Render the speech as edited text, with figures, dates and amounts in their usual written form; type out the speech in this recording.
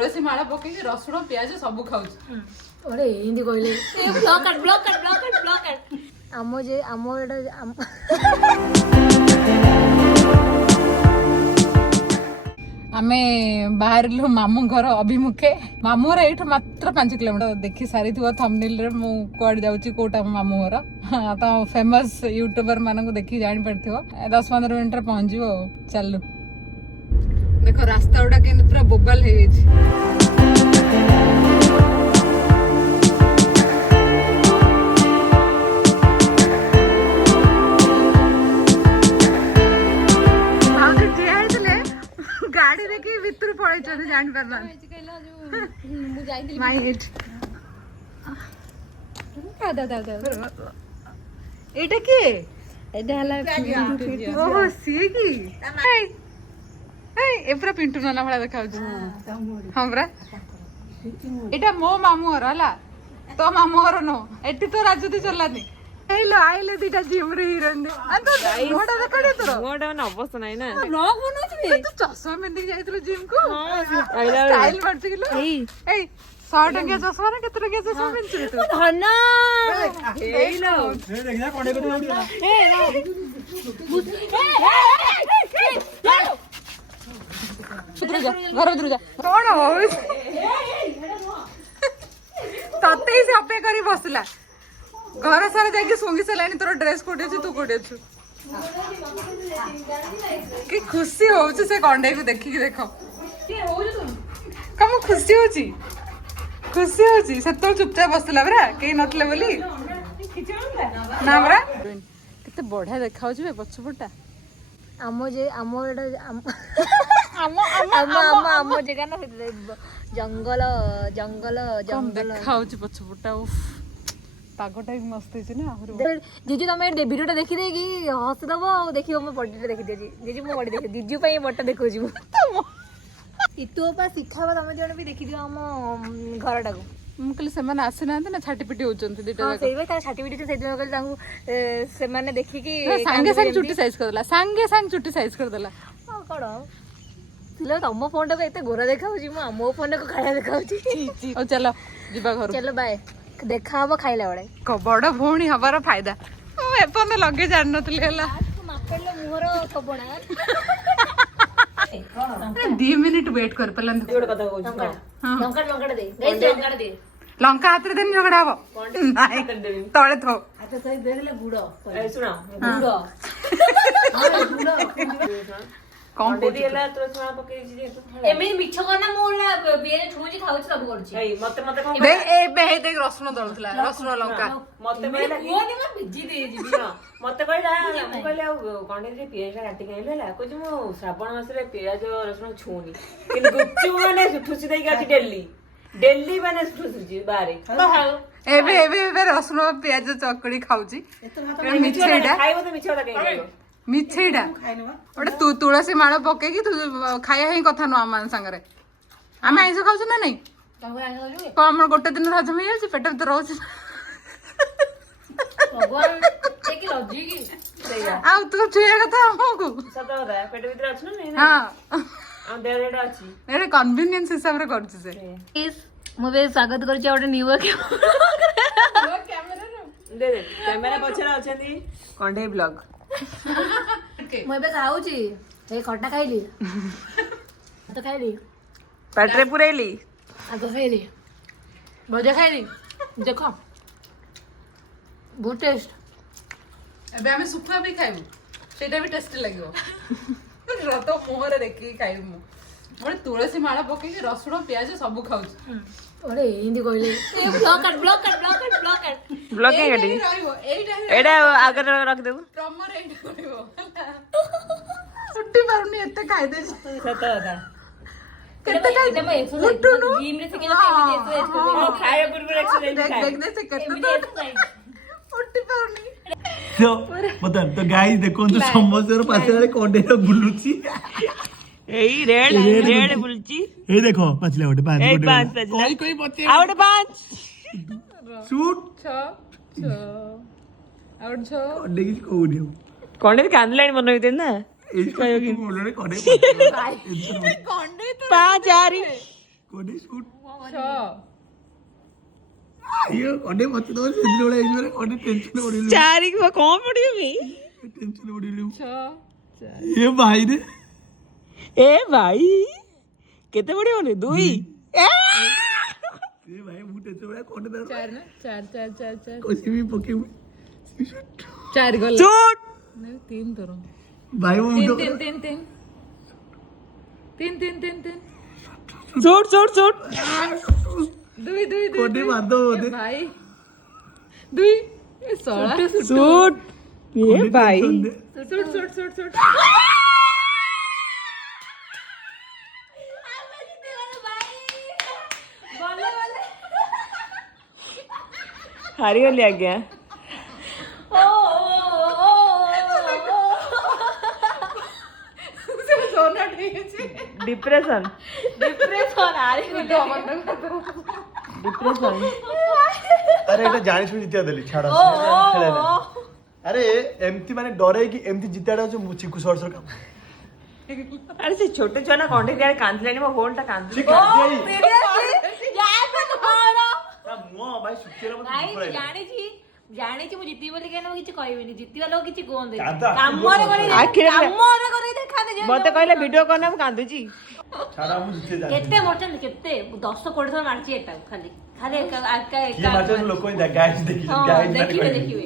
तुलसी माला पकई रसुण प्याज सब खाऊँ अरे हिंदी कहले block cut block cut block cut block cut आम जे आम आमे बाहर मामू घर अभिमुखे मामू घर एठू मात्र 5 किलोमीटर देखी सारी थंबनेल रे मु कुआड जाउची कोटा मामू घर तो फेमस यूट्यूबर मानक देखी जानी पड़थिबो 10-15 मिनिट रे पहुंच जिवो चलु देखो रास्ता उडा के पूरा बोबल हे गेछि गाड़ी देखी भितर पड़े जान पारना एटा के एटा हला ओहो सी की ए पूरा पिंटू नाना भला देखा हमरा एटा मो मामू घर हला तो मामू घर नो एटी तो राजूती चलानी हेलो आइले दिटा जिम रे हिरन अंत मोटा देखड़ी तोर मोटा न अवस्था नै ना ब्लॉग बनौथबे तू चश्मा मेंदी जाइतलो जिम को स्टाइल मारछ किलो ए 100 टंकिया चश्मा ना केते टंकिया चश्मा मेंछ तू धन्ना हेलो ए देखना कोंडे को घर भीतर जा कौन हो तते ही से अपे करी बसला घर सारा जाके सोंगी सलानी तोर ड्रेस कोटे अछि तू कोटे छु कि खुशी होउछ से कंडे को देखि के देखो के होउछ तू कम खुशी होउची से तो चुपचाप बसला बरा के नथले बोली ना बरा किते बढ़िया देखाउछ बे पछपटा आम जे आम आम जगह ना जंगल जंगल जंगल देखाउछ पछपटा पागटा भी मस्त है ना आहुरी जीजू तुम वीडियो देखी दे कि हसदब देख मो बॉडी देखी दे जीजू मो बॉडी देखी जीजू पे बट देखो इतु शिखा तुम जन भी देखी दियो हम घर टाक ମୁଁ କହିଲି ସେମାନେ ଆସିନାହାନ୍ତି ନା ଛାଟି ପିଟି ହଉଛନ୍ତି ଦିଟା ଯାକ ସେଇବେ ତା ଛାଟି ପିଟି ସେଇଦିନ କହିଲେ ତାଙ୍କୁ ସେମାନେ ଦେଖିକି ସାଙ୍ଗେ ସାଙ୍ଗେ ଚୁଟି ସାଇଜ କରିଦେଲା ସାଙ୍ଗେ ସାଙ୍ଗେ ଚୁଟି ସାଇଜ କରିଦେଲା କଣ ଥିଲେ ତମ ଫୋନ ଟାକୁ ଏତେ ଗୋରା ଦେଖାଉଛି ମୁଁ ମୋ ଫୋନ ଟାକୁ ଖାଇବା ଦେଖାଉଛି ଆଉ ଚାଲ ଯିବା ଘରକୁ ଚାଲ ବାଏ ଦେଖା ହବ ଖାଇଲା ବେଳେ ବଡ ଭଉଣୀ ହବାର ଫାଇଦା ମୁଁ ଏପର୍ଯ୍ୟନ୍ତ ଲଗେଇ ଜାଣିନଥିଲି ହେଲା ମାପେଲେ ମୁହଁର କବଣା 2 ମିନିଟ ୱେଟ୍ କରି ପାରିଲାନି ଗୋଟେ କଥା କହୁଛି ଲଙ୍କା ଲଙ୍କା ଦେ ଲଙ୍କା ଦେ ଲଙ୍କା ହାତରେ ଦେନି ଝଗଡା ହବ ନାଇଁ ତଳେ ଥୋ ଆଚ୍ଛା ସେଇ ଦେଖିଲେ ଗୁଡ ଏ ଶୁଣ ଗୁଡ କଣ ଯଦି ହେଲା ତୋ ଛଣା ପକେଇଛି ଯେ ଏମିତି ମିଛ କରନା ମୁଁ ବିଏରେ ଛୁଁଛି ଖାଉଛି ସବୁ କରୁଛି ଏଇ ମତେ ମତେ କଣ ବେ ଏ ବେ ହେ ଦେਖ ରସୁଣ ଦଳୁଥିଲା ରସୁଣ ଲଙ୍କା ମତେ କହିଲା କୁହନି ମୁଁ ଭିଜି ଦେଇଯିବି ମତେ କହିଲା ମୁଁ କହିଲି ଆଉ କଣ୍ଡେଇରେ ପିଆଜ କାଟିକି ଆଇଲେ ହେଲା କହୁଛି ମୁଁ ଶ୍ରାବଣ ମାସରେ ପିଆଜ ରସୁଣ ଛୁଉନି କିନ୍ତୁ ଗୁପଚୁପ ମାନେ ଠୁସି ଦେଇକି ଅଛି ଡେଲି ମାନେ ଠୁସୁଛି ବାହାରେ ଏବେ ଏବେ ଏବେ ରସୁଣ ପିଆଜ ଚକଡି ଖାଉଛି ମିଛେଇଟା ଖାଇବ ତ ମିଛ କଥା କାଇଁ ମିଛେଇଟା ଗୋଟେ ତୁ ତୁଳସୀ ମାଳ ପକେଇକି ତୁ ଖାଇବା ହିଁ କଥା ନୁହଁ ଆମ ସାଙ୍ଗରେ ଆମେ ଆଇଁଷ ଖାଉଛୁ ନା ନାଇଁ କଣ ଆମର ଗୋଟେ ଦିନ ହଜମ ହେଇଯାଉଛି ପେଟ ଭିତରେ ରହୁଛି ଆଉ ତୁ ଛୁଇଁବା କଥା ଆମକୁ ସତ କଥା ପେଟ ଭିତରେ ଅଛି ନା ନାଇଁ ହଁ ଆମ ଦେହରେ ଏଇଟା ଅଛି ଏଇଟା କନଭିନିଏନ୍ସ ହିସାବରେ କରୁଛି ସେ ମୁଁ ଏବେ ସ୍ୱାଗତ କରୁଛି ଗୋଟେ ନ୍ୟୁ କ୍ୟାମେରା ପଛରେ ଅଛନ୍ତି କଣ୍ଢେଇ ବ୍ଲଗ ମୁଁ ଏବେ ଖାଉଛି ଏଇ ଖଟା ଖାଇଲି ଭାତ ଖାଇଲି ପାଟିରେ ପୁରେଇଲି ଆଗ ଖାଇଲି ଭଜା ଖାଇଲି ଦେଖ ବହୁତ ଟେଷ୍ଟ ଏବେ ଆମେ ଶୁଖୁଆ ବି ଖାଇବୁ ସେଇଟା ବି ଟେଷ୍ଟି ଲାଗିବ ରତ ମୁହଁରେ ଦେଖିକି ଖାଇବୁ ମୁଁ ଗୋଟେ ତୁଳସୀ ମାଳ ପକେଇକି ରସୁଣ ପିଆଜ ସବୁ ଖାଉଛି ଅରେ ହିନ୍ଦୀ କହିଲେ ବ୍ଲକ୍ କାଟ ବ୍ଲକ୍ କାଟ ବ୍ଲକ୍ କାଟ ବ୍ଲକ୍ କାଟ ବ୍ଲଗ କାଇଁ କାଟି ରହିବ ଏଇଟା ଏଇଟା ଆଗରେ ରଖିଦେବୁ ପ୍ରମର ଏଇଟା ରହିବ ଛୁଟି ପାରୁନି ଏତେ ଖାଇଦେଇଛି ସତ କଥା କେତେ ଖାଇଛୁ ଉଠୁନୁ ଖାଇବା ପୂର୍ବରୁ ଏକ୍ସରସାଇଜ ଉଠି ପାରୁନି बता तो गाइस देखो तो समोसे और पाछे कोंडे बुलुची एई रेड बुलची ए देखो पाछले गोटे पांच एई गोटे पांच पछला कोई कोई पचे आ गोटे पांच शूट 6 आउट 6 कोंडे की कोउनी कोंडे कांद लाइन बनो होते ना इसका योगी बोलने कोंडे कोंडे तो 5 4 कोडे शूट 6 ये कोडे मत दो सिद्धि वाला इस बार कोडे टेंशन ओडिलु 4 की कौन पड़ियो बे टेंशन ओडिलु 6 ये भाई ने ए भाई केते पड़ियो ने 2 ये भाई मु टेंशन वाला कोडे दर 4 ना 4 कोसी भी पके 4 गल शूट नहीं 3 तो भाई वो मुंडो 3 शूट शूट शूट 2 कोडे मार दो दे भाई 2 16 शूट ये भाई सुट हारी हो लिया गया सोना ठीक है डिप्रेशन डिप्रेशन अरे एटा जानि सुनि जितिया देली छाड़ खेले ना अरे एमती माने डरे कि एमती जितियाडा जो चिकु सर काम अरे से छोटे छुआ ना कंटेंट यार कांतलेनी मो फोन टा कांतले ठीक है सीरियसली मुआ भाई सुकेला मत ନାଇଁ ମୁଁ ଜାଣିଛି ମୁଁ ଜିତିବି ବୋଲି କାହିଁକି ମୁଁ କିଛି କହିବିନି ଜିତିବା ଲୋକ କିଛି କୁହନ୍ତି କାନ୍ଦ। କାମରେ କରି ଆଖିରେ କାମରେ କରି ଦେଖାନ୍ତି ଯେ मते कहले वीडियो करना मु कांदुची छाड़ा मु जिते जा କେତେ ମରିଛନ୍ତି କେତେ 10 କୋଟି ଥର ମାରିଛି ଏଟା ଖାଲି ଖାଲି ଏକା ये माचे लोक गाइस देखि ହଁ गाइस ଦେଖିବେ ଦେଖିବେ